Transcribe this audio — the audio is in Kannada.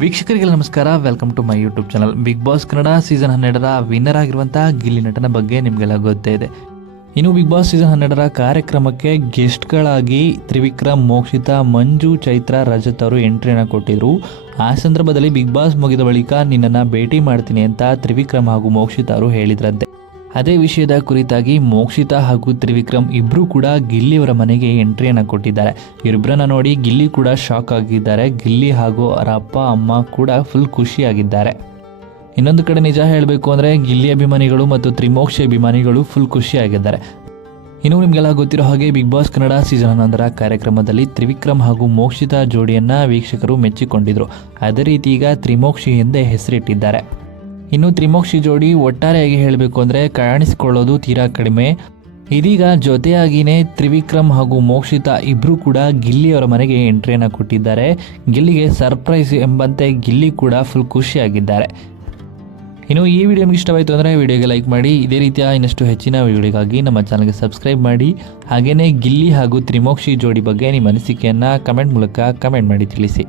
ವೀಕ್ಷಕರಿಗೆ ನಮಸ್ಕಾರ. Welcome to my YouTube channel big boss Kannada season ಹನ್ನೆರಡರ ವಿನ್ನರ್ ಆಗಿರುವಂತಹ ಗಿಲ್ಲಿ ನಟನ ಬಗ್ಗೆ ನಿಮಗೆಲ್ಲ ಗೊತ್ತೇ ಇದೆ. ಇನ್ನು ಬಿಗ್ ಬಾಸ್ ಸೀಸನ್ ಹನ್ನೆರಡರ ಕಾರ್ಯಕ್ರಮಕ್ಕೆ ಗೆಸ್ಟ್ಗಳಾಗಿ ತ್ರಿವಿಕ್ರಮ್, ಮೋಕ್ಷಿತಾ, ಮಂಜು, ಚೈತ್ರ, ರಜತ್ ಅವರು ಎಂಟ್ರಿಯನ್ನು ಕೊಟ್ಟಿದ್ರು. ಆ ಸಂದರ್ಭದಲ್ಲಿ ಬಿಗ್ ಬಾಸ್ ಮುಗಿದ ಬಳಿಕ ನಿನ್ನನ್ನು ಭೇಟಿ ಮಾಡ್ತೀನಿ ಅಂತ ತ್ರಿವಿಕ್ರಮ್ ಹಾಗೂ ಮೋಕ್ಷಿತಾ ಅವರು ಹೇಳಿದ್ರಂತೆ. ಅದೇ ವಿಷಯದ ಕುರಿತಾಗಿ ಮೋಕ್ಷಿತಾ ಹಾಗೂ ತ್ರಿವಿಕ್ರಮ್ ಇಬ್ಬರೂ ಕೂಡ ಗಿಲ್ಲಿಯವರ ಮನೆಗೆ ಎಂಟ್ರಿಯನ್ನು ಕೊಟ್ಟಿದ್ದಾರೆ. ಇವರಿಬ್ಬರನ್ನ ನೋಡಿ ಗಿಲ್ಲಿ ಕೂಡ ಶಾಕ್ ಆಗಿದ್ದಾರೆ. ಗಿಲ್ಲಿ ಹಾಗೂ ಅವರ ಅಪ್ಪ, ಅಮ್ಮ ಕೂಡ ಫುಲ್ ಖುಷಿಯಾಗಿದ್ದಾರೆ. ಇನ್ನೊಂದು ಕಡೆ ನಿಜ ಹೇಳಬೇಕು ಅಂದರೆ ಗಿಲ್ಲಿ ಅಭಿಮಾನಿಗಳು ಮತ್ತು ತ್ರಿಮೋಕ್ಷಿ ಅಭಿಮಾನಿಗಳು ಫುಲ್ ಖುಷಿಯಾಗಿದ್ದಾರೆ. ಇನ್ನು ನಿಮಗೆಲ್ಲ ಗೊತ್ತಿರೋ ಹಾಗೆ ಬಿಗ್ ಬಾಸ್ ಕನ್ನಡ ಸೀಸನ್ ಹನ್ನೊಂದರ ಕಾರ್ಯಕ್ರಮದಲ್ಲಿ ತ್ರಿವಿಕ್ರಮ್ ಹಾಗೂ ಮೋಕ್ಷಿತಾ ಜೋಡಿಯನ್ನು ವೀಕ್ಷಕರು ಮೆಚ್ಚಿಕೊಂಡಿದ್ರು. ಅದೇ ರೀತಿ ಈಗ ತ್ರಿಮೋಕ್ಷಿ ಎಂದೇ ಹೆಸರಿಟ್ಟಿದ್ದಾರೆ. ಇನ್ನು ತ್ರಿಮೋಕ್ಷಿ ಜೋಡಿ ಒಟ್ಟಾರೆಯಾಗಿ ಹೇಳಬೇಕು ಅಂದರೆ ಕಾಣಿಸಿಕೊಳ್ಳೋದು ತೀರಾ ಕಡಿಮೆ. ಇದೀಗ ಜೊತೆಯಾಗಿಯೇ ತ್ರಿವಿಕ್ರಮ್ ಹಾಗೂ ಮೋಕ್ಷಿತಾ ಇಬ್ಬರೂ ಕೂಡ ಗಿಲ್ಲಿಯವರ ಮನೆಗೆ ಎಂಟ್ರಿಯನ್ನು ಕೊಟ್ಟಿದ್ದಾರೆ. ಗಿಲ್ಲಿಗೆ ಸರ್ಪ್ರೈಸ್ ಎಂಬಂತೆ ಗಿಲ್ಲಿ ಕೂಡ ಫುಲ್ ಖುಷಿಯಾಗಿದ್ದಾರೆ. ಇನ್ನು ಈ ವಿಡಿಯೋ ನಿಮಗೆ ಇಷ್ಟವಾಯಿತು ಅಂದರೆ ವಿಡಿಯೋಗೆ ಲೈಕ್ ಮಾಡಿ. ಇದೇ ರೀತಿಯ ಇನ್ನಷ್ಟು ಹೆಚ್ಚಿನ ವಿಡಿಯೋಗಾಗಿ ನಮ್ಮ ಚಾನಲ್ಗೆ ಸಬ್ಸ್ಕ್ರೈಬ್ ಮಾಡಿ. ಹಾಗೆಯೇ ಗಿಲ್ಲಿ ಹಾಗೂ ತ್ರಿಮೋಕ್ಷಿ ಜೋಡಿ ಬಗ್ಗೆ ನಿಮ್ಮ ಅನಿಸಿಕೆಯನ್ನು ಕಮೆಂಟ್ ಮೂಲಕ ಕಮೆಂಟ್ ಮಾಡಿ ತಿಳಿಸಿ.